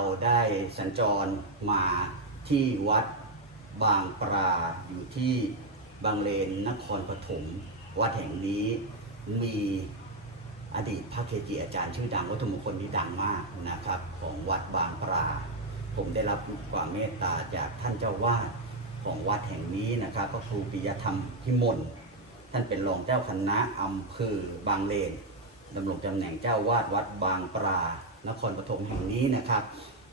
เราได้สัญจรมาที่วัดบางปลาอยู่ที่บางเลนนครปฐมวัดแห่งนี้มีอดีตพระเกจิอาจารย์ชื่อดังวัตถุมงคลที่ดังมากนะครับ ของวัดบางปลาผมได้รับความเมตตาจากท่านเจ้าวาดของวัดแห่งนี้นะครับ ก็ครูปิยธรรมพิมลท่านเป็นรองเจ้าคณะอำเภอบางเลนดำรงตำแหน่งเจ้าวาดวัดบางปลานครปฐมแห่งนี้นะครับ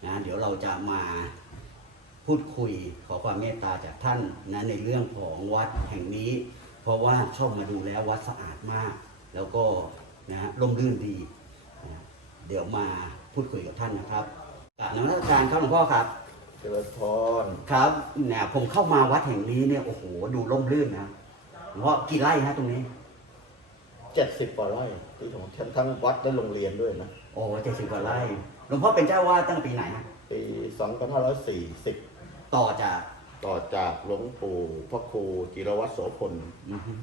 นะเดี๋ยวเราจะมาพูดคุยขอความเมตตาจากท่านนะในเรื่องของวัดแห่งนี้ เพราะว่าชอบมาดูแล้ววัดสะอาดมาก แล้วก็นะฮะร่มรื่นดีนะเดี๋ยวมาพูดคุยกับท่านนะครับกราบนมัสการครับหลวงพ่อครับเจริญพรครับเนี่ยผมเข้ามาวัดแห่งนี้เนี่ยโอ้โหดูร่มรื่นนะหลวงพ่อกี่ไร่ฮะตรงนี้เจ็ดสิบกว่าไร่ที่ของฉันทั้งวัดและโรงเรียนด้วยนะโอ้เจ็ดสิบกว่าไร่ หลวงพ่อเป็นเจ้าวาดตั้งแต่ปีไหนฮะปี 2540 ต่อจาก ต่อจากหลวงปู่พระครูจิรวัตรโสพลอือฮึ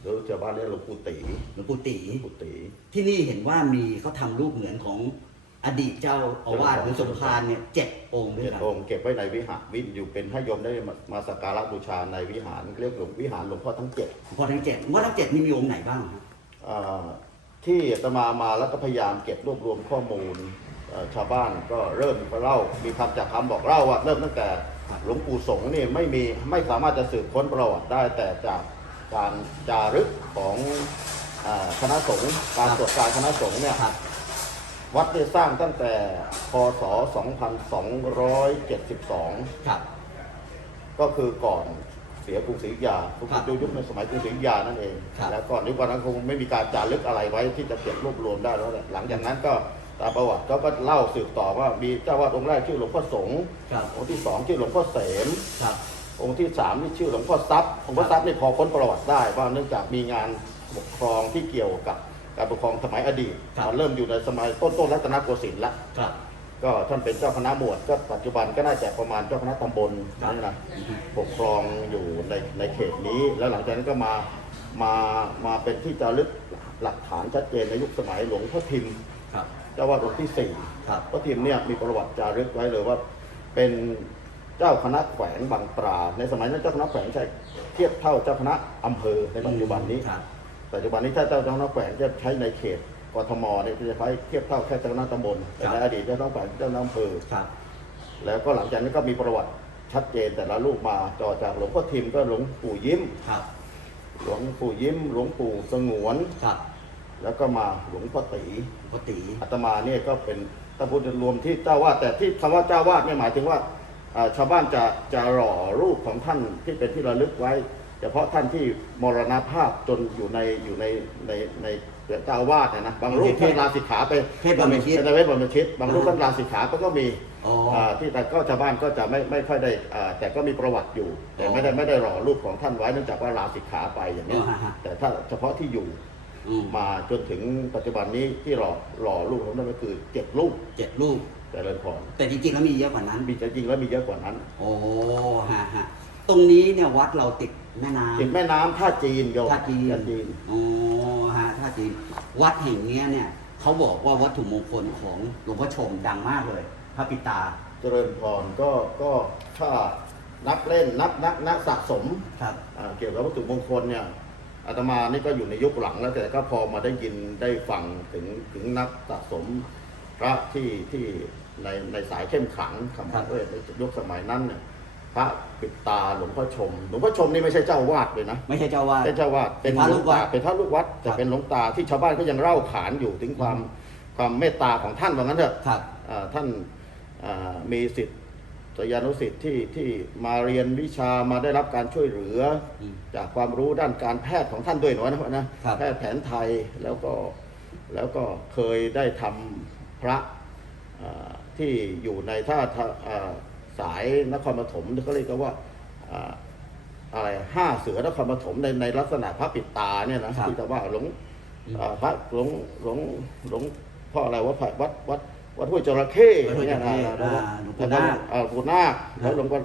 หรือชาวบ้านเรียกหลวงปู่ตีหลวงปู่ตีหลวงปู่ตี ที่นี่เห็นว่ามีเขาทำรูปเหมือนของอดีตเจ้าอาวาสหรือสมภารเนี่ยเจ็ดองค์ด้วยเจ็ดกันองค์เก็บไว้ในวิหารวิอยู่เป็นให้โยมได้มามาสักการะบูชาในวิหารเรียกหลวงวิหารหลวงพ่อทั้งเจ็ดหลวงพ่อทั้งเจ็ดว่าทั้งเจ็ดนี่มีองค์ไหนบ้างฮะอ่าที่อาตมามาแล้วก็พยายามเก็บรวบรวมข้อมูลเอ่อ ชาวบ้านก็เริ่มมาเล่า มีคำจากคำบอกเล่าว่าเริ่มตั้งแต่หลวงปู่สงฆ์นี่ไม่มีไม่สามารถจะสืบค้นประวัติได้แต่จากการจารึกของอาคณะสงฆ์การตรวจการคณะสงฆ์เนี่ยครับวัดได้สร้างตั้งแต่พศ 2272 ครับ ก็คือก่อนเสียกรุงศรีอยุธยาทุกครับยุคในสมัยกรุงศรีอยุธยานั่นเองครับแล้วก่อนยุคนั้นคงไม่มีการจารึกอะไรไว้ที่จะเก็บรวบรวมได้แล้วแหละหลังจากนั้นก็ ตามประวัติเขาก็เล่าสืบต่อว่ามีเจ้าวาดองค์แรกชื่อหลวงพ่อสงฆ์ครับองค์ที่สองชื่อหลวงพ่อเสม ครับองค์ที่สามนี่ชื่อหลวงพ่อทรัพย์หลวงพ่อทรัพย์นี่พอค้นประวัติได้ว่าเนื่องจากมีงานปกครองที่เกี่ยวกับการปกครองสมัยอดีตมันเริ่มอยู่ในสมัยต้นๆรัตนโกสินทร์ละครับ ก็ท่านเป็นเจ้าคณะหมวดก็ปัจจุบันก็น่าจะประมาณเจ้าคณะตำบลครับนั่นนะปกครองอยู่ในในเขตนี้ แล้วหลังจากนั้นก็มามามาเป็นที่จารึกหลักฐานชัดเจนในยุคสมัยหลวงพ่อทิมครับ เจ้าวาดองค์ที่สี่ครับพ่อทิมเนี่ยมีประวัติจารึกไว้เลยว่า เป็นเจ้าคณะแขวงบางปราในสมัยนั้นเจ้าคณะแขวงใช่เทียบเท่าเจ้าคณะอำเภอในปัจจุบันนี้ครับปัจจุบันนี้ถ้าเจ้าคณะแขวงจะใช้ในเขตกทมเนี่ยจะใช้เทียบเท่าแค่เจ้าคณะตำบลแต่ในอดีตเจ้าคณะแขวงเจ้าคณะอำเภอครับแล้วก็หลังจากนั้นก็มีประวัติชัดเจนแต่ละรูปมาต่อจากหลวงพ่อทิมก็หลวงปู่ยิ้มครับหลวงปู่ยิ้ม หลวงปู่สงวนครับ แล้วก็มาหลวงพ่อตีหลวงพ่อตีอาตมาเนี่ยก็เป็นถ้าพูดรวมที่เจ้าวาดแต่ที่คำว่าเจ้าวาดเนี่ยหมายถึงว่าอ่าชาวบ้านจะจะหล่อรูปของท่านที่เป็นที่ระลึกไว้ เฉพาะท่านที่มรณภาพจนอยู่ในอยู่ในในในเจ้าอาวาดเนี่ยนะบางรูปท่านลาสิกขาไปเทพบรมชิต ในเวทบรมชิต บางรูปท่านลาสิกขาไปก็มี อ๋อ อ่าที่แต่ก็ชาวบ้านก็จะไม่ไม่ค่อยได้อ่าแต่ก็มีประวัติอยู่ แต่อ๋อไม่ได้ไม่ได้หล่อรูปของท่านไว้เนื่องจากว่าลาสิกขาไปอย่างนี้อ๋อฮะฮะแต่ถ้าเฉพาะที่อยู่อื มมาจนถึงปัจจุบันนี้ที่หล่อหล่อรูปของท่านก็คือเจ็ดรูปเจ็ดรูปแต่เริญพรแต่จริงๆแล้วมีเยอะกว่านั้นมีจริงๆแล้วมีเยอะกว่านั้น โอ้ฮะฮะตรงนี้เนี่ยวัดเราติดแม่น้ำติดแม่น้ำท่าจีนโยมท่าจีนท่าจีนอ๋อฮะท่าจีนวัดแห่งเนี้ยเนี่ยเขาบอกว่าวัตถุมงคลของหลวงพ่อชมดังมากเลย พระปิตาเจริญพรก็ก็ถ้านักเล่นนักนักนักสะสมครับ อ่าเกี่ยวกับวัตถุมงคลเนี่ย อาตมานี่ก็อยู่ในยุคหลังแล้วแต่ก็พอมาได้ยินได้ฟังถึงถึงนักสะสมพระที่ที่ในในสายเข้มขลังคำครัว่าบเอ้ยในยุคสมัยนั้นเนี่ยพระปิดตาหลวงพ่อชม หลวงพ่อชมนี่ไม่ใช่เจ้าอาวาดเลยนะไม่ใช่เจ้าวาดเป็นเจ้าวาดเป็นพระลูกวัดเป็นพระลูกวัดแต่ครับเป็นหลวงตาที่ชาวบ้านก็ยังเล่าขานอยู่ถึงความความเมตตาของท่านว่างั้นเถอะครับอ่าท่านอ่ามีสิทธิ์ สยานุสิทธิ์ที่ที่มาเรียนวิชามาได้รับการช่วยเหลืออมจากความรู้ด้านการแพทย์ของท่านด้วยหน่อยนะนะครับแพทย์แผนไทยแล้วก็แล้วก็เคยได้ทำพระอ่าที่อยู่ในท่าท่าอ่าสายนครปฐมเขาเรียกกันว่าอ่าอะไรห้าเสือนครปฐมในในลักษณะพระปิดตาเนี่ยนะครับที่แต่ว่าหลวงอืมอ่าพระหลวงหลวงหลวงพ่ออะไรวัดวัดวัด วัดห้วยจระเข้วัดห้วยจระเข้เนี่ยนะอ่าหลวงปู่นาคอ่าหลวงปู่นาคครับแล้วหลวงพ่อ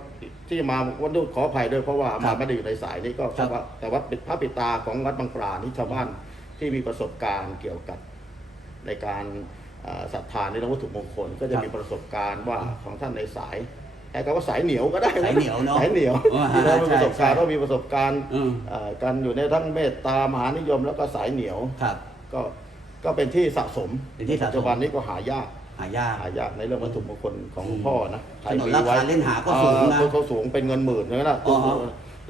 ที่มาวันนี้ขออภัยด้วยเพราะว่าครัมาบไม่ได้อยู่ในสายนี้ก็ครับ ว่าแต่ว่าเป็นพระปิดตาของวัดบางปรานี่ชาวบ้านที่มีประสบการณ์เกี่ยวกับ ในการอ่าศรัทธาในเรื่องวัตถุมงคล ก็จะครับมีประสบการณ์ว่าของท่านในสายไอ้คำว่าสายเหนียวก็ได้ะสายเหนียวเนอะสายเหนียวอ่าที่เรามีประสบการณ์ใช่ว่ามีประสบการณ์อืมอ่ากันอยู่ในทั้งเมตตามหานิยมแล้วก็สายเหนียว ครับ ก็ก็เป็นที่สะสมเป็นที่สะสม ปัจจุบันนี้ก็หายาก หายากหายากในเรื่องวัตถุมงคลของหลวงพ่อนะถนนราคาเล่นหาก็สูงนะเออเขาสูงเป็นเงินหมื่นเลยนะอ๋อฮะ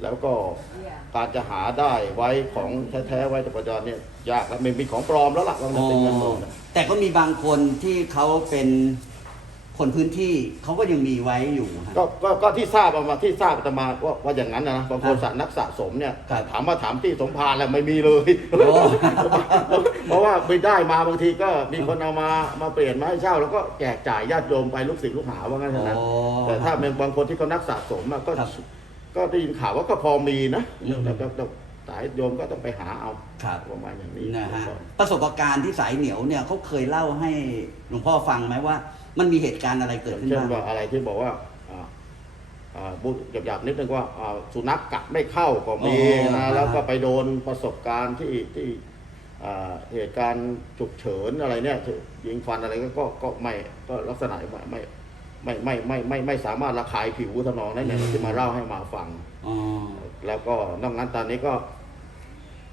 แล้วก็การจะหาได้ไว้ของแท้ๆไว้แต่ปัจจุบันเนี่ยยากแล้วมันมีของปลอมแล้วล่ะว่ามันเป็นเงินหมื่นนะแต่ก็มีบางคนที่เขาเป็นคนพื้นที่เขาก็ยังมีไว้อยู่ฮะก็ก็ก็ที่ทราบมาที่ทราบอาตมาว่าว่าอย่างนั้นนะนะบางคนครับสะนักสะสมเนี่ยครับถามว่าถามที่สมภารแล้วไม่มีเลยโอ้ เพราะว่าไปได้มาบางทีก็มีคนเอามามาเปลี่ยนมาให้เช่า แล้วก็แจกจ่ายญาติโยมไปลูกศิษย์ลูกหาว่างั้นเถอะนะโอ้แต่ถ้าเป็นบางคนที่เขานักสะสมอะก็ครับก็ได้ยินข่าวว่าก็พอมีนะอืมแต่แต่แต่สายโยมก็ต้องไปหาเอาครับ ประมาณอย่างนี้นะฮะประสบการณ์ที่สายเหนียวเนี่ยเขาเคยเล่าให้หลวงพ่อฟังไหมว่า มันมีเหตุการณ์อะไรเกิดขึ้นเช่นบ้าง ว่าอะไรที่บอกว่าอ่าอ่าพูดหยาบๆนิดนึงว่าอ่าสุนัขกัดไม่เข้าก็มีอ๋อนะแล้วก็ไปโดนประสบการณ์ที่ที่อ่า เหตุการณ์ฉุกเฉินอะไรเนี่ยยิงฟันอะไรก็ก็ก็ไม่ก็ลักษณะไม่ไม่ไม่ไม่ไม่ไม่ไม่สามารถระคายผิวทำนองนั้นเนี่ยที่มาเล่าให้มาฟังอ๋อแล้วก็นอกนั้นตอนนี้ก็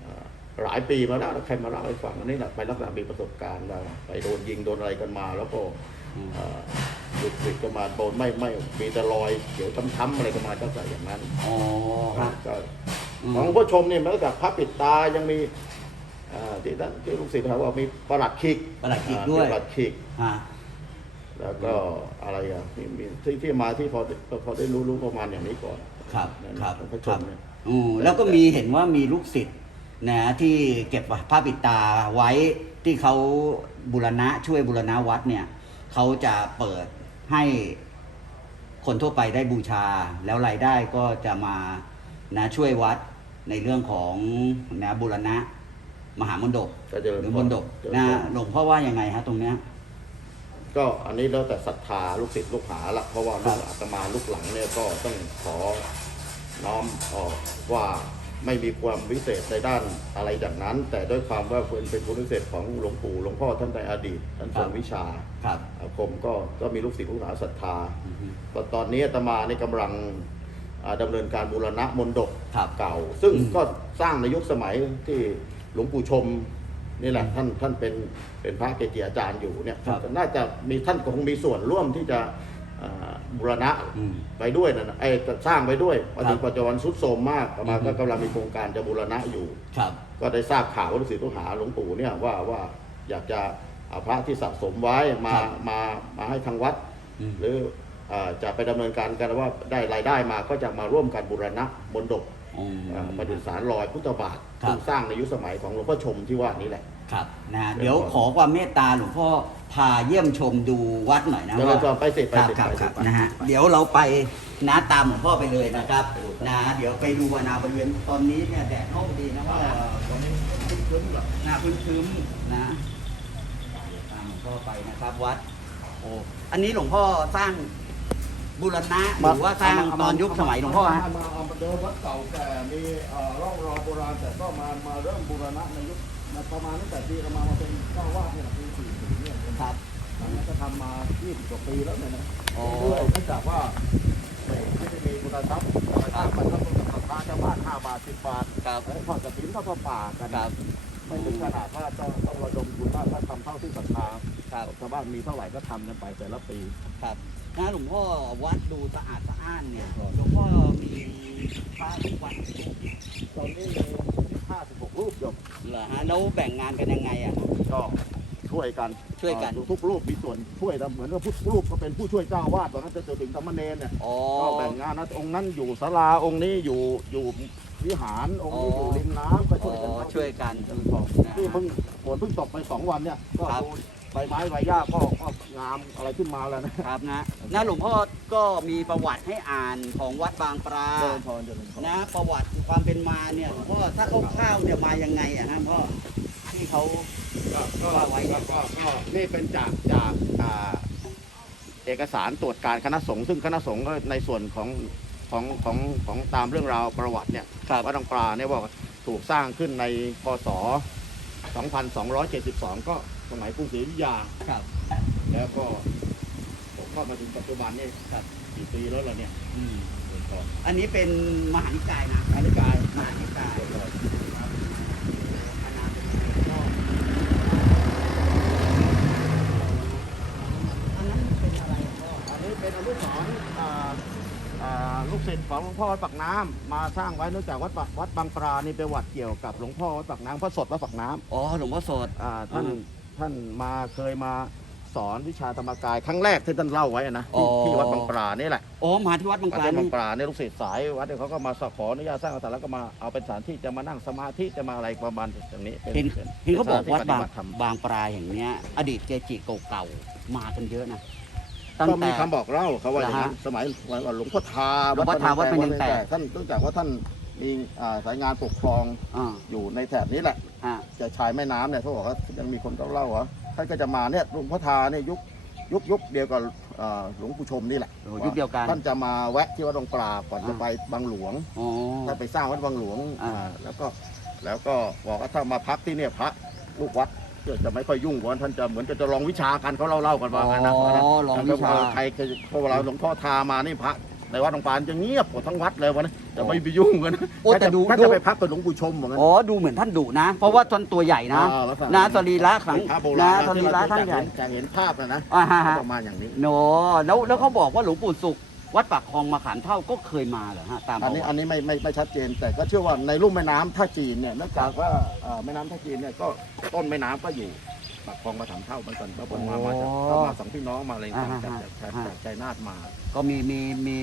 เอ่อหลายปีมาแล้วใครมาเล่าให้ฟังอันนี้แหละไปลักษณะมีประสบการณ์ว่าไปโดนยิงโดนอะไรกันมา แล้วก็เอ่อหลุดติดกันมาโดนไม่ไม่มีแต่รอยเขียวช้ำๆอะไรกันมาตั้งแต่อย่างนั้นอ๋อฮะก็อืมของผู้ชมเนี่ยแม้แต่พระปิดตายังมีเอ่อที่ท่านที่ลูกศิษย์เขาบอกมีประหลัดขิกประหลัดขิกอ่าด้วย มีประหลัดขิกฮะแล้วก็อะไรอะมีมีที่ที่มาที่พอพอได้รู้รู้ประมาณอย่างนี้ก่อนครับนั่นครับของผู้ชครับมเนี่ยอืมแล้วก็มีเห็นว่ามีลูกศิษย์นะที่เก็บผ้าปิดตาไว้ที่เขาบูรณะช่วยบูรณะวัดเนี่ยเขาจะเปิดให้คนทั่วไปได้บูชา แล้วรายได้ก็จะมานะช่วยวัดในเรื่องของนะบูรณะ มหามนดบก็เจริญหรือพมรนดบเจริญนะพรหลวงพ่อว่ายังไงฮะตรงเนี้ย ก็อันนี้แล้วแต่ศรัทธาลูกศิษย์ลูกหาละเพราะว่าครัลูบกอาตมาลูกหลังเนี่ยก็ต้องขอน้อมออกว่าไม่มีความวิเศษในด้านอะไรอย่างนั้น แต่ด้วยความว่าเป็นเป็นคุณวิเศษของหลวงปู่หลวงพ่อท่านในอดีตท่านทรงวิชาครับ อาคมก็ก็มีลูกศิษย์ลูกหาศรัทธาอือฮึก็ตอนนี้อาตมาในกำลังอ่าดำเนินการบูรณะมนดกครับเก่า ซึ่งอืม ก็สร้างในยุคสมัยที่ หลวงปู่ชมนี่แหละท่านท่านเป็นเป็นพระเกจิอาจารย์อยู่เนี่ยครับน่าจะมีท่านคงมีส่วนร่วมที่จะอ่าบูรณะอืมไปด้วยนะไอ้สร้างไปด้วยปัจครัจุบปัจจุบันสุดโทรมมากอาตมาอือฮึก็กำลังมีโครงการจะบูรณะอยู่ ครับ ก็ได้ทราบข่าวว่าลูกศิษย์ลูกหาหลวงปู่เนี่ยว่าว่าอยากจะเอาพระที่สะสมไว้มาครับมามาให้ทางวัด อืม หรือเอ่อจะไปดำเนินการกันว่าได้รายได้มาก็จะมาร่วมกันบูรณะมนดกอืมเอ่อประดิษฐานรอยพุทธบาท ครับ ซึ่งสร้างในยุคสมัยของหลวงพ่อชมที่ว่านี้แหละ ครับนะเดี๋ยวขอความเมตตาหลวงพ่อพาเยี่ยมชมดูวัดหน่อยนะเดี๋ยวเราจะไปสิไปครับสิครับไปคสิรับไปนะฮะเดี๋ยวเราไปนะตามหลวงพ่อไปเลยนะครับนะเดี๋ยวไปดูวนาบริเวณตอนนี้เนี่ยแดดร่มดีนะว่าตอนนี้คึ้มๆแบบหน้าพื้นๆนะเดี๋ยวตามหลวงพ่อไปนะครับวัดโอ้อันนี้หลวงพ่อสร้าง บูรณะหรือว่าสร้างตอนยุคสมัยหลวงพ่อฮะ มาเอามาเดินวัดเก่าแต่มีเอ่อร่องรอยโบราณแต่ก็มามาเริ่มบูรณะในยุคมาประมาณตั้งแต่ปีประมาณมาเป็นเจ้าวาดเนี่ยปีสี่สิบเนี่ยครับตอนนั้นก็ทำมา20กว่าปีแล้วเนี่ยนะอ๋อ เรื่อยๆเนื่องจากว่าไม่ไม่ได้มีคุณทรัพย์อะไรมากมันต้องกับศรัทธาชาวบ้าน5บาท10บาทครับแล้วทอดกระถิ่นทอดผ้าป่ากันครับ ไม่ถึงขนาดว่าต้องต้องระดมทุนมากถ้าทำเท่าที่ศรัทธาครับ ชาวบ้านมีเท่าไหร่ก็ทำกันไปแต่ละปี ครับ นะหลวงพ่อวัดดูสะอาดสะอ้านเนี่ยหลวงพ่อมีพระทุกวัดตอนนี้มี56รูปโยมเหรอฮะแล้วแบ่งงานกันยังไงอะ ก็ช่วยกันช่วยกันเอ่อทุกรูปมีส่วนช่วยนะเหมือนกับผู้รูปก็เป็นผู้ช่วยเจ้าอาวาดตอนนั้นจะเจอถึงสามเณรเนี่ยอ๋อ ก็แบ่งงานนะองค์นั้นอยู่ศาลาองค์นี้อยู่อยู่วิหารองค์นี้อยู่ริมน้ำก็อ๋ช่วยกันอช่วยกัน ที่เพิ่งฝนเพิ่งตกไปสองวันเนี่ยก็ครับ ดูใบไม้ใบหญ้าก็ก็งามอะไรขึ้นมาแล้วนะครับนะนะหลวงพ่อก็มีประวัติให้อ่านของวัดบางปลาเจริญพรเจริญพรนะประวัติความเป็นมาเนี่ยหลวงพ่อถ้าคร่าวๆเนี่ยมายังไงอะฮะพ่อที่เขา ก็ก็ว่าไว้ ก็ก็ก็นี่เป็นจากจากอ่าเอกสารตรวจการคณะสงฆ์ซึ่งคณะสงฆ์ก็ในส่วนของของของของตามเรื่องราวประวัติเนี่ยครับวัดดังปลาเนี่ยบอกว่าถูกสร้างขึ้นในพศ 2272 ก็ สมัยกรุงศรีอยุธยา ครับ แล้วก็ผมเข้ามาถึงปัจจุบันนี่ครับกี่ปีแล้วล่ะเนี่ยอืมเดือนก่อนอันนี้เป็นมหานิกายนะอันนี้กายมหานิกายเดือนก่อนอาณาเป็นยังไงก็อันนั้นเป็นอะไรพ่ออันนี้เป็นอนุสรณ์อ่าอ่าลูกศิษย์ของหลวงพ่อวัดปากน้ำมาสร้างไว้เนื่องจากวัดปากวัดบางปรานี่เป็นวัดเกี่ยวกับหลวงพ่อวัดปากน้ำพระสดวัดปากน้ำอ๋อหลวงพ่อโสดอ่าท่านอืม ท่านมาเคยมาสอนวิชาธรรมกายครั้งแรกที่ท่านเล่าไว้อะนะอ๋อที่ที่วัดบางปรานี่แหละอ๋อมาที่วัดบางวัดปลาบางนี่ปราเนี่ยลูกศิษย์สายวัดเนี่ยเขาก็มาขออนุญาตสร้างแต่แล้วก็มาเอาเป็นสถานที่จะมานั่งสมาธิจะมาอะไรประมาณอย่างนี้ป็เห็นป็เห็นเขาบอกวัดป็นสถนที่บางปฏิธรรมบางปลาอย่างเนี้ย อดีตเกจิเก่าๆมากันเยอะนะตั้งก็มีแต่คำบอกเล่าเขาว่าอย่างนั้นเหรอฮะสมัยวันก่อนหลวงพ่อทาหลวงพ่อทาวัดพนังแตก ท่านเนื่องจากว่าท่าน มีอ่าสายงานปกครองอ่าอยู่ในแถบนี้แหละ อ่าจะชายแม่น้ำเนี่ยเขาบอกว่ายังมีคนเล่าว่าท่านก็จะมาเนี่ยหลวงพ่อทาเนี่ยยุคยุคยุคเดียวกับอ่าหลวงปู่ชมนี่แหละโอ้โหยุคเดียวกันท่านจะมาแวะที่วัดบางปลาก่อนจะไปบางหลวงอ๋อถ้าไปสร้างวัดบางหลวงอ่า อ่าแล้วก็แล้วก็บอกว่าถ้ามาพักที่เนี่ยพระลูกวัดก็จะไม่ค่อยยุ่งเพราะว่าท่านจะเหมือนจะจะลองวิชากันเขาเล่าเล่าๆกันว่างั้นนะอ๋อลองวิชาใครเคยพอเวลาหลวงพ่อทามานี่พระ ในวัดบางปลาจะเงียบหมดทั้งวัดเลยวันนี้จะไม่ไปยุ่งกันนะโอ้แต่ดูถ้าดู จะไปพักกับหลวงปู่ชมเหมือนกัน อ๋อดูเหมือนท่านดุนะ เพราะว่าท่านตัวใหญ่นะ อ่าลักษณนะสรีระขังเป็นพระโบนะราณสรีระท่านใหญ่ จะเห็นภาพนะนะอ่าฮะฮะ ประมาณอย่างนี้ โนแล้วแล้วเขาบอกว่าหลวงปู่สุข วัดปากคลองมาขามเท่าก็เคยมาเหรอฮะตามปอันระนี้วัอันตินี้ไม่ไม่ไม่ชัดเจน แต่ก็เชื่อว่าในลุ่มแม่น้ำท่าจีนเนี่ยเนื่องจากว่าเอ่อแม่น้ำท่าจีนเนี่ยก็ต้นแม่น้ำก็อยู่ ปากคลองมาถามเท่าเหมือนกันก็ผมมามาจากก็มาสองพี่น้องมาอะไรต่างๆจากจากจากจากชัยนาทมา ก็มีมีมี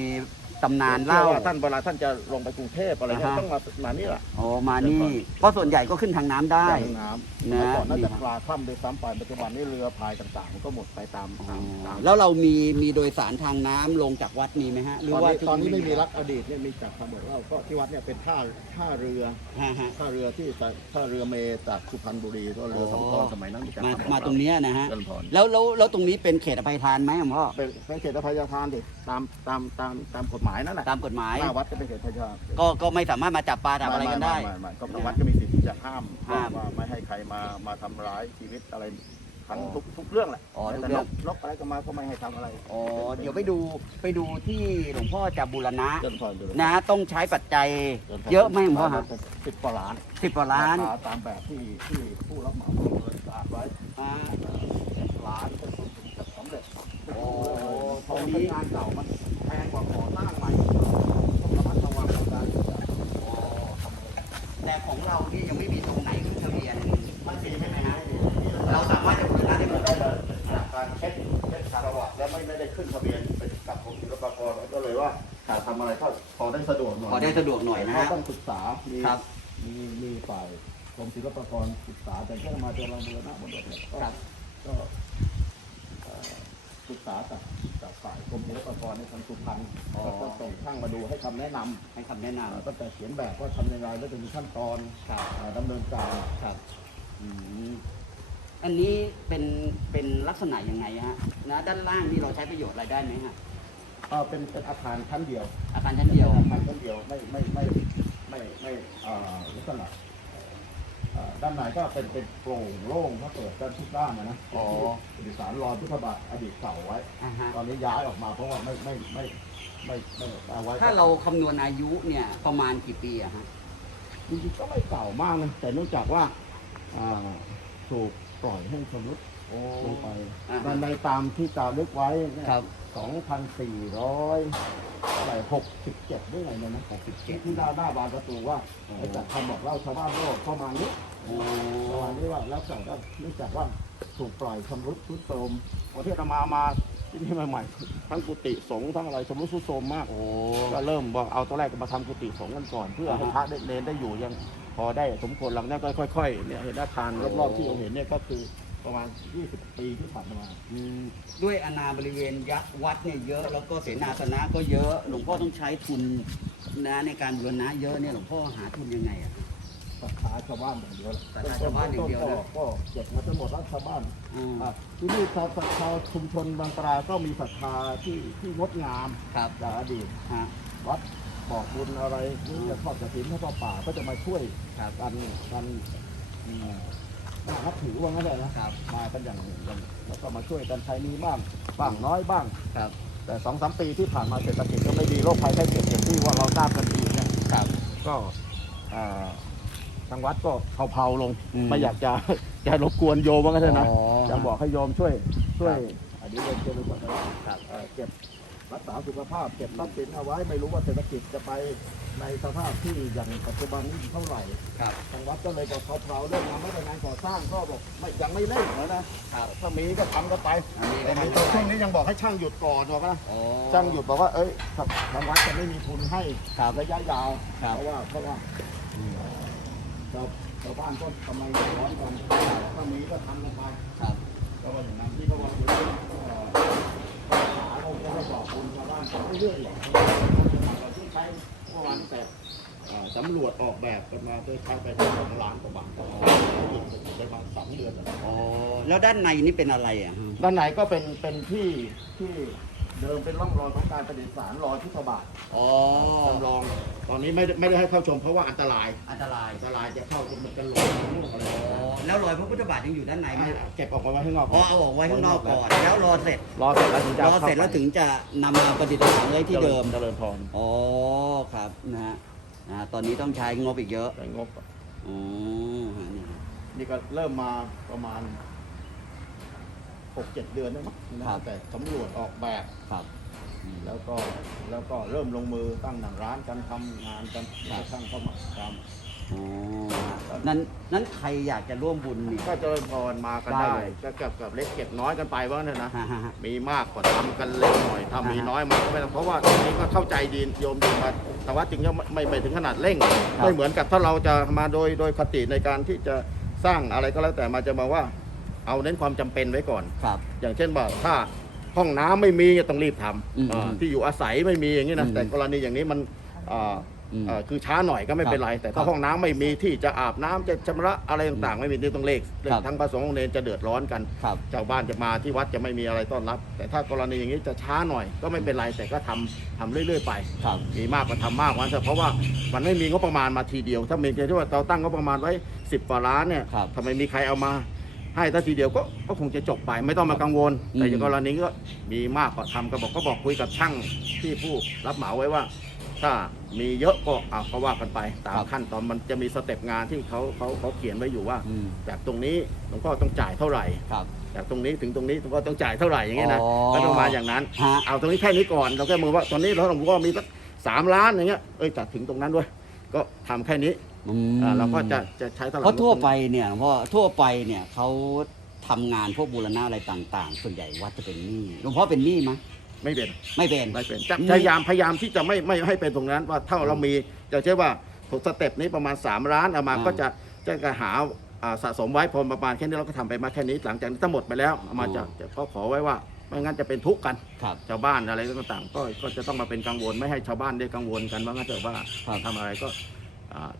ตำนานเล่า ชื่อว่าท่านเวลาท่านจะลงไปกรุงเทพอะไรเงี้ยอ่าฮะ ต้องมามานี่แหละอ๋อมานี่ก็ส่วนใหญ่ก็ขึ้นทางน้ำได้จากน้ำนะ เมื่อก่อนน่านี่จะครับปลาค่ำโดยซ้ำไปปัจจุบันนี้เรือพายต่างๆมันก็หมดไปตามอ๋อตามตามแล้วเรามีมีโดยสารทางน้ำลงจากวัดมีไหมฮะ หรือตอนว่านี้ตอนนี้ไม่มีรัรักอดีตเนี่ยมีจากคำบอกเล่าก็ที่วัดเนี่ยเป็นท่าท่าเรือฮะฮะ ท่าเรือที่ท่าเรือเมจากสุพรรณบุรีก็เรือสำกรสมัยนั้นมีจากมาคำบอกมาเล่ตรงเนี้ยนะฮะ เจริญพรแล้วแล้วแล้วตรงนี้เป็นเขตอภัยทานไหมหลวงพ่อ เป็นเป็นเขตอภัยทานดิตามตามตามตามกฎหมายนั่นแหละตามกฎหมาย หน้าวัดก็เป็นเขตอภัยทานก็ก็ไม่สามารถมาจับปลาจับอะไรกันได้ ม่ม่ม่ก็ทางวัดก็มีสิทธิ์ที่จะห้ามห้ามว่าไม่ให้ใครมามาทำร้ายชีวิตอะไรทั้งอ๋อทุกทุกเรื่องแหละอ๋อทุกแต่เรื่นองกนกอะไรก็มาก็ไม่ให้ทำอะไรอ๋อเดี๋ยวไปดูไปดูที่หลวงพ่อจะบูรณะเจริญพรเจริญพรนะต้องใช้ปัจจัยเยอะไหมหลวงพ่อฮะสิบกว่าล้านสิบกว่าล้านรคตามแบบที่ที่ผู้รับเหมาประเมินการไว้อ่าล้านเป็นต้นทุนสำเร็จโอ้ตอนนี้ งานเก่ามันแพ งกว่าก่อสร้างใหม่ต้องระมัดระวังในการที่จะแต่ของเรานี่ยังไม่มีตรงไหนขึ้นทะเบียนมันมีไม่ไหมฮะเราสามารถจะบูรณะได้หมดได้เลย การเช็คเช็คคารวะแล้วไม่ไม่ได้ขึ้นทะเบียนเป็นกับกรมศิลปากรก็เลยว่าการทำอะไรก็พอได้สะดวกหน่อยขอได้สะดวกหน่อยนะก็ฮะ ต้องศึกษามีครับ มีมีฝ่ายกรมศิลปากรศึกษาแต่ที่มาเจริญบูรณะหมดเลยก็ครับ ก็เอ่อศึกษาจากจาก ฝ่ายกรมศิลปากรในทางสุพรรณอ๋อ แล้วก็ส่งช่างมาดูให้คำแนะนำให้คำแนะนอ่าก็จะเขียนแบบว่าทำยังไงแล้วจะมีขั้นตอนำครับ อ่าดำเนินการครับอืมอันนี้เป็นเป็นลักษณะยังไงฮะนะด้านล่างนี่เราใช้ประโยชน์อะไรได้ไหมฮะอ่าเป็นเป็นอาคารชั้นเดียวอาคารชั้นเดียวอาคารชั้นเดียวไม่ไม่ไม่ไม่ไม่อ่าลักษณะ อ่าด้านในก็เป็นเป็นโปร่งโล่งเพราะเปิดด้านทุกด้านนะนะอ๋ออดิสารรอยพุทธบาทอดีตเก่าไว้ อ่าฮะตอนนี้ย้ายออกมาเพราะว่าไม่ไม่ไม่ไม่ไม่เอาไว้ถ้าเราคำนวณอายุเนี่ยประมาณกี่ปีอะฮะจริงๆก็ไม่เก่ามากนะแต่เนื่องจากว่าอ่าถูกปล่อยให้ชำรุดโอ้ลงไปอ่าในในตามที่จารึกไว้เนี่ยครับ สองพันสี่ร้อยอะไรหกสิบเจ็ดด้วยไงเนี่ยนะหกสิบเจ็ดที่หน้าหน้าบานประตูว่าจากคำบอกเล่าชาวบ้านโลกเข้ามานี้โอ้ประมาณนี้ว่าแล้วแต่ก็เนื่องจากว่าถูกปล่อยชำรุดทรุดโทรมประเทศอามามาที่นี่ใหม่ๆทั้งกุฏิสงฆ์ทั้งอะไรชำรุดทรุดโทรมมาก โอ้ก็เริ่มบอกเอาตอนแรกก็มาทำกุฏิสงฆ์กันก่อน เพื่อให้พระได้เนรได้อยู่ยังพอได้สมควรหลังนั้นก็ค่อยๆเนี่ยเห็นอาคารรอบๆที่เราเห็นเนี่ยก็คือ ประมาณ 20 ปีที่ผ่านมาอืมด้วยอาณาบริเวณยักษ์วัดเนี่ยเยอะแล้วก็เสนาสนะก็เยอะหลวงพ่อต้องใช้ทุนนะในการบูรณะเยอะเนี่ยหลวงพ่อหาทุนยังไงอะ ศรัทธาชาวบ้านอย่างเดียวศรัทธาชาวบ้านอย่างเดียวนะ ก็ก็เก็บมาทั้งหมดแล้วชาวบ้านอืมอะที่นี่ชาวชาวชุมชนบางปลาก็มีศรัทธาที่ที่งดงามครับจากอดีต ฮะ วัดบอกบุญอะไรหรือจะทอดกระถิ่นให้พ่อป่าก็จะมาช่วยครับ กันกันอืม น่านับถือว่างั้นเลยนะครับ มากันอย่างอย่างแล้วก็มาช่วยกันใช้นี้บ้างบ้างน้อยบ้างครับ แต่สองสามปีที่ผ่านมาเศรษฐกิจก็ไม่ดีโรคภัยไข้เจ็บอย่างที่ว่าเราทราบกันดีเนี่ยครับก็อ่าทางวัดก็เผาๆลงอืม ไม่อยากจะ จะรบกวนโยมว่างั้นเถอะนะ อ๋อ ยังบอกให้โยมช่วยช่วยครับอันนี้โยมช่วยไปก่อนนะครับเอ่อเก็บ รักษาสุขภาพเก็บทรัพย์สินเอาไว้ไม่รู้ว่าเศรษฐกิจจะไปในสภาพที่อย่างปัจจุบันนี้เท่าไหร่ครับทางวัดก็เลยบอกเขาเผาเรื่องงานไม่ได้งานก่อสร้างก็บอกไม่ยังไม่เร่งนะนะครับถ้ามีก็ทำกันไปอันนี้ก็แต่ทำมีตัวช่วงนี้ยังบอกให้ช่างหยุดก่อนบอกนะโอ้ช่างหยุดบอกว่า เอ้ยทางวัดจะไม่มีทุนให้ครับระยะยาว ครับ เพราะว่าเพราะว่าชาวชาวบ้านก็กำลังเดือดร้อนกันถ้ามีก็ทำกันไปครับ ก็ว่าอย่างนั้นที่เขาว่าเดี๋ยวเอ่อหาเราก็ให้บอกคุณ เรื่อยอย่างเราที่ใช้เมื่อวานแต่สำรวจออกแบบกันมาโดยใช้ไปสองล้านกว่าบาทไปประมาณสองเดือนแล้วอ๋อแล้วด้านในนี่เป็นอะไรอะด้านในก็เป็นเป็นที่ที่ เดิมเป็นร่องรอยของการประดิษฐานรอยพุทธบาทอ๋อจำลอง ตอนนี้ไม่ได้ไม่ได้ให้เข้าชมเพราะว่าอันตราย อันตราย อันตรายจะเข้าจนมันจะหลงลูกอะไรอ๋อแล้วรอยพระพุทธบาทยังอยู่ด้านในไหมไม่เก็บออกมาไว้ข้างนอกอ๋อเอาออกไว้ข้างนอกก่อนแล้วรอเสร็จรอเสร็จแล้วถึงจะรอเสร็จแล้วถึงจะนำมาประดิษฐานไว้ที่เดิมเจริญพรอ๋อครับนะฮะนะฮะตอนนี้ต้องใช้งบอีกเยอะใส่งบ อ๋อฮะนี่ นี่ก็เริ่มมาประมาณ หกเจ็ดเดือนแล้วมั้งนะแต่สำรวจออกแบบ ครับอืม แล้วก็แล้วก็เริ่มลงมือตั้งหนังร้านกันทำงานกันช่างเข้ามาทอ๋อนั้นนั้นใครอยากจะร่วมบุญนี่ำก็เจริญพรมากันได้ได้ก็เก็บกับเล็กเก็บน้อยกันไปว่าเนี่ยนะ ฮะฮะฮะ มีมากกว่าทำกันเล็กหน่อยถ้ามีอ่าฮะน้อยมาก็ไม่ต้องเพราะว่าตรงนี้ก็เข้าใจดีโยมดีมาแต่ว่าจึงจะไม่ไม่ไม่ถึงขนาดเร่ง ไม่เหมือนกับถ้าเราจะมาโดยโดยคติในการที่จะสร้างอะไรก็แล้วแต่มาจะมาว่า เอาเน้นความจำเป็นไว้ก่อน ครับ อย่างเช่นว่าถ้าห้องน้ำไม่มีก็ต้องรีบทอืมำอ่าที่อยู่อาศัยไม่มีอย่างนี้อืนะมแต่กรณีอย่างนี้มันอ่าอืมอ่าคือช้าหน่อยก็ไม่เป็นไร แต่ครัถ้าบห้องน้ำไม่มีที่จะอาบน้ำจะชำระอะไรต่างๆ ไม่มีนี่ต้องเลขครับ ทั้งพระสงฆ์องค์เนรจะเดือดร้อนกัน ครับ ชาวบ้านจะมาที่วัดจะไม่มีอะไรต้อนรับ แต่ถ้ากรณีอย่างนี้จะช้าหน่อยก็ไม่เป็นไรแต่ก็ทำทำเรื่อย ๆ ไป ครับ มีมากก็ทำมากกว่านั้นเถอะเพราะว่ามันไม่มีงบประมาณมาทีเดียว ถ้ามีที่ว่าเราตั้งงบประมาณไว้10กว่าล้านเนี่ยครับ ทำไมมีใครเอามา ให้ถ้าทีเดียวก็ก็คงจะจบไปไม่ต้องมากังวล อืม แต่อย่างกรณีก็มีมากก็ทำก็บอกก็บอกคุยกับช่างที่ผู้รับเหมาไว้ว่า ถ้ามีเยอะก็เอาก็ว่ากันไป ตามขั้นตอนมันจะมีสเต็ปงานที่เขาเขาเขาเขียนไว้อยู่ว่า อืมแบบตรงนี้หลวงพ่อต้องจ่ายเท่าไหร่ครับจากตรงนี้ถึงตรงนี้หลวงพ่อต้องจ่ายเท่าไหร่อย่างเงี้ยนะอ๋อ ก็ต้องมาอย่างนั้น ฮะ เอาตรงนี้แค่นี้ก่อนเราแค่มือว่าตอนนี้เราหลวงพ่อมีสักสามล้านอย่างเงี้ยเอ้ยจัดถึงตรงนั้นด้วย ก็ทำแค่นี้ อืมอ่าเราก็จะจะใช้ตลาดเพราะทั่วไปเนี่ยเพราะทั่วไปเนี่ยเขาทำงานพวกบูรณะอะไรต่าง ๆ ส่วนใหญ่วัดจะเป็นหนี้หลวงพ่อเป็นหนี้ไหมไม่เป็น ไม่เป็น ไม่เป็นจะนี่พยายามพยายามที่จะไม่ไม่ให้เป็นตรงนั้นว่าถ้าเรามีจะใช่ว่าถูกสเต็ปนี้ประมาณ 3 ล้านเอามาอ่าก็จะจะหาอ่าสะสมไว้พอประมาณแค่นี้เราก็ทำไปมาแค่นี้หลังจากนี้ทั้งหมดไปแล้วเอามาจะจะก็ขอไว้ว่าไม่งั้นจะเป็นทุกข์กัน ครับ ชาวบ้านอะไรต่างๆก็ก็จะต้องมาเป็นกังวลไม่ให้ชาวบ้านได้กังวลกันว่างั้นเถอะว่าครับ ทำอะไรก็อ่า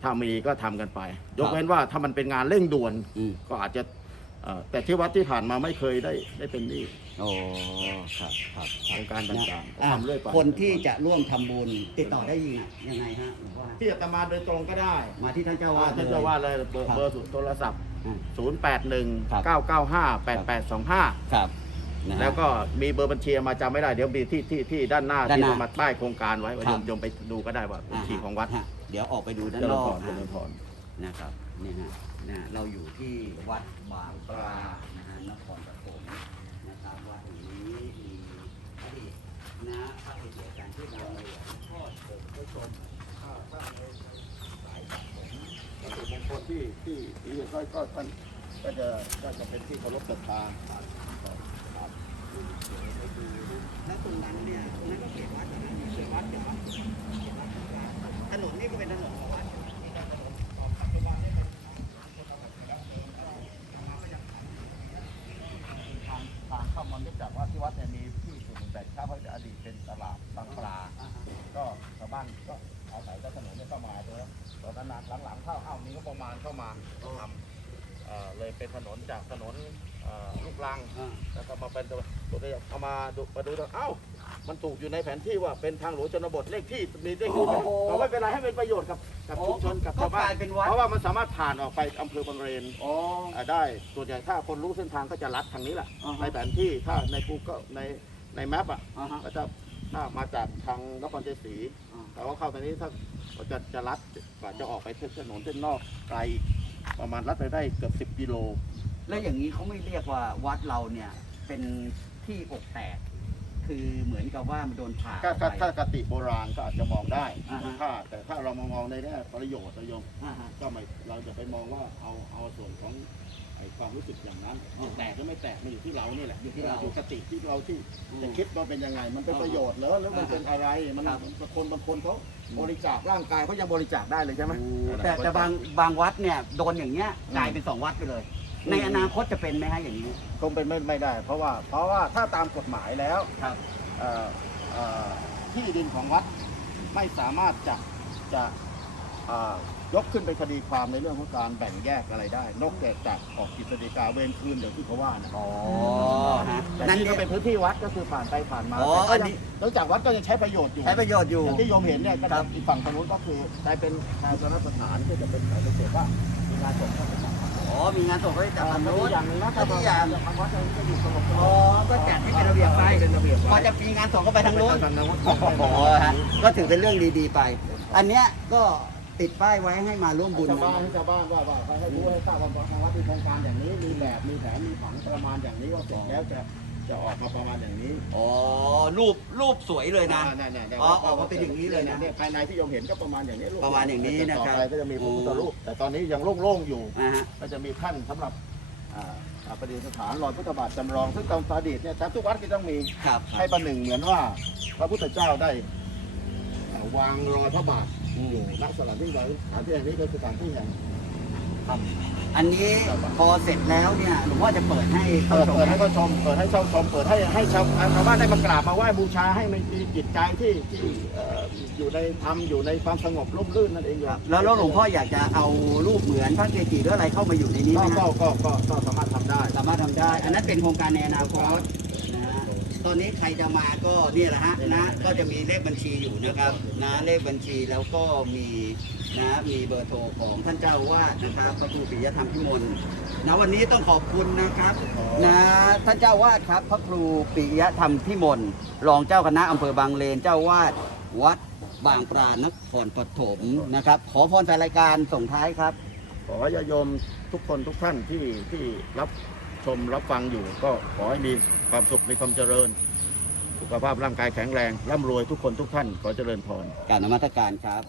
ถ้ามีก็ทำกันไปยคกรับเว้นว่าถ้ามันเป็นงานเร่งด่วนอืมก็อาจจะเอ่อแต่ที่วัดที่ผ่านมาไม่เคยได้ได้เป็นหนี้โอ้ครับครับคโครัรบงการต่างๆก็อะทำเรื่อยไปคนที่จะร่วมทำบุญติดต่อได้ยังไงยังไงฮะหลวงพ่อฮะที่อาตมาโดยตรงก็ได้ มาที่ท่านเจ้าวาดท่านเลยเจ้าว่าเลยเบอร์ครับเบอร์โทรศัพท์อะ081ครับ995 8825 ครับนะฮะแล้วก็มีเบอร์บัญชีมาจำไม่ได้เดี๋ยวมีที่ที่ที่ด้านหน้าด้านที่หน้าเรามาป้ายโครงการไว้ว่าครัโยบมโยมไปดูก็ได้ว่าบัญชีของวัดฮะเดี๋ยวออกไปดูด้านเจนริญอกพรเจฮะริญพร นะครับนี่ฮะนะเราอยู่ที่วัดบางปลานะฮะนครปฐมนะครับวัดแห่งนี้มีอดีตนะพระเอกการที่เราหลวงพ่อเกิดผู้ชมถ้าถ้าในสายตัดผมวัตถุมงคลที่ที่ที่ก็ก็ก็ก็จะก็จะเป็นที่เคารพศรัทธาครับแล้วตรงนั้นเนี่ยตรงนั้นก็เขตวัดนะเขตวัดเขตวัดเขตวัดถนนนี่ก็เป็นถนนของวัด ทางทางเข้ามาเนื่องจากว่าที่วัดเนี่ยมีที่สูงแต่ข้าวเขาจะอดีตเป็นตลาดบางปลา ก็ชาวบ้านก็อาศัยก็ถนนเนี่ยเข้ามาด้วยตอนนั้นนะหลังๆเข้าเอ้ามีก็ประมาณเข้ามาทำเอ่อเลยเป็นถนนจาก ถนนเอ่อลูกลังอ่าแล้วก็มาเป็นตัวตัวเดียวเอามาดูมาดูตัวเอ้า มันถูกอยู่ในแผนที่ว่าเป็นทางหลวงชนบทเลขที่มีเลขที่โอ้โหแต่ไม่เป็นไรให้เป็นประโยชน์กับกับโอ้ชุมชนกับก็ชาวบ้ากลานยเป็นวัด เพราะว่ามันสามารถผ่านออกไปอำเภอบางเลนอ๋อ อ่าได้ส่วนใหญ่ถ้าคนรู้เส้นทางก็จะลัดทางนี้แหละอ่าฮะ ในแผนที่ถ้าในกูก็ในในแมปอะ อ่าฮะ ก็จะถ้ามาจากทางนครชัยศรีอ่า แต่ว่าเข้าทางนี้ถ้าก็จะจะลัดกว่าจะออกไปถนนเส้นนอกไกล ประมาณลัดไปได้เกือบสิบ10 กิโล แล้วอย่างนี้เขาไม่เรียกว่าวัดเราเนี่ยเป็นที่อกแตก คือเหมือนกับว่ามันโดนผ่าถ้าออกถ้าไป ถ้ากติโบราณก็อาจจะมองได้อ่าฮะ ถ้าแต่ถ้าเรามามองในแง่ประโยชน์นะโยมอ่าฮะ ก็ไม่เราจะไปมองว่าเอาเอาส่วนของไอ้ความรู้สึกอย่างนั้นอ่าแตกหรือไม่แตกมันอยู่ที่เรานี่แหละอยู่ที่เราอยู่กติที่เราที่อืมจะคิดว่าเป็นยังไง มันเป็นอ่าประโยชน์เหรอหรือมันอ่าเป็นอะไรมันครับบางคนบางคนเขาบริจาคร่างกายเขายังบริจาคได้เลยใช่ไหมแต่แต่บางบางวัดเนี่ยโดนอย่างเงี้ยกลายเป็นสองวัดไปเลย ในอนาคตจะเป็นไหมฮะอย่างนี้ คงเป็นไม่ไม่ได้ เพราะว่าเพราะว่าถ้าตามกฎหมายแล้วครับเอ่อเอ่อที่ดินของวัดไม่สามารถจะจะอ่ายกขึ้นเป็นคดีความในเรื่องของการแบ่งแยกอะไรได้ นอกจากจากออกกิจฎีกาเวรคืนเดี๋ยวที่เขาว่านะอ๋อฮะแต่นั่นนี่เนี่ก็ยเป็นพื้นที่วัดก็คือผ่านไปผ่านมาอ๋อแต่ก็อันยังนี้นอกจากวัดก็ยังใช้ประโยชน์อยู่ ใช้ประโยชน์อยู่ อย่างที่โยมเห็นเนี่ยก็ครับ อีกฝั่งตรงนู้นก็คือกลายเป็นชายสนสถานที่จะเป็นสายเกษตรว่ามีงานศพเข้าไปจัด อ๋อ มีงานศพก็จะจัดทำทำนู้นู้นนอย่างหนึงนะก็ที่อย่างทางวัดจะอยู่สงบสงอ๋อบก็จัดให้เป็นระเบียบไปเป็นระเบียบพอไว้จะมีงานศพก็ไปทางนู้นทางนู้นโอ้โหฮะก็ถือเป็นเรื่องดีๆไป อันเนี้ยก็ติดป้ายไว้ให้มาร่วมบุญชาวบ้านนะให้ชาวบ้านว่าว่าให้รู้ให้ทราบว่าทางวัดมีโครงการอย่างนี้มีแบบมีแผนมีผังประมาณอย่างนี้ว่าเสร็จแล้วจะ จะออกมาประมาณอย่างนี้อ๋อรูปรูปสวยเลยนะอ่าๆๆอ๋อออกมาเป็นอย่างนี้เลยนะเนี่ยภายในที่โยมเห็นก็ประมาณอย่างนี้ลูกประมาณอย่างนี้นะครับ ต่อไปก็จะมีพระพุทธรูปแต่ตอนนี้ยังโล่งๆอยู่ นะฮะ ก็จะมีท่านสำหรับอ่าอ่าประดิษฐานรอยพุทธบาทจำลอง ซึ่งตามอดีตเนี่ยแทบทุกวัดก็ต้องมีครับให้ประหนึ่งเหมือนว่าพระพุทธเจ้าได้อ่าวางรอยพระบาทอยู่ณสถานที่เราสถานที่แห่งนี้ก็คือสถานที่แห่งครับ อันนี้พอเสร็จแล้วเนี่ยหลวงพ่อจะเปิดให้เปิดชมเปิดให้เขาชมเปิดให้ชาวชมเปิดให้ให้ชาวชาวบ้านได้มากราบมาไหว้บูชาให้มีจิตใจที่ที่เอ่ออยู่ในธรรมอยู่ในความสงบร่มรื่นนั่นเองโยครับมแล้วแล้วหลวงพ่ออยากจะเอารูปเหมือนพระเกจิหรืออะไรเข้ามาอยู่ในนี้ไหมก็ฮะก็ก็ก็สามารถทำได้ สามารถทำได้ อันนั้นเป็นโครงการในอนาคตนะฮะตอนนี้ใครจะมาก็เนี่ยแหละฮะนะก็จะมีเลขบัญชีอยู่นะครับนะเลขบัญชีแล้วก็มี นะมีเบอร์โทรของท่านเจ้าอาวาดนะครับพระครูปิยธรรมพิมลนะวันนี้ต้องขอบคุณนะครับนะท่านเจ้าอาวาดครับ พระครูปิยธรรมพิมลรองเจ้าคณะอำเภอบางเลนเจ้าอาวาดวัดบางปรานครปฐมนะครับ ขอพรแฟนรายการส่งท้ายครับ ขอให้ญาติโยมทุกคนทุกท่านที่ที่รับชมรับฟังอยู่ ก็ขอให้มีความสุขมีความเจริญ สุขภาพร่างกายแข็งแรงร่ำรวยทุกคนทุกท่านขอเจริญพรการนมัสการครับ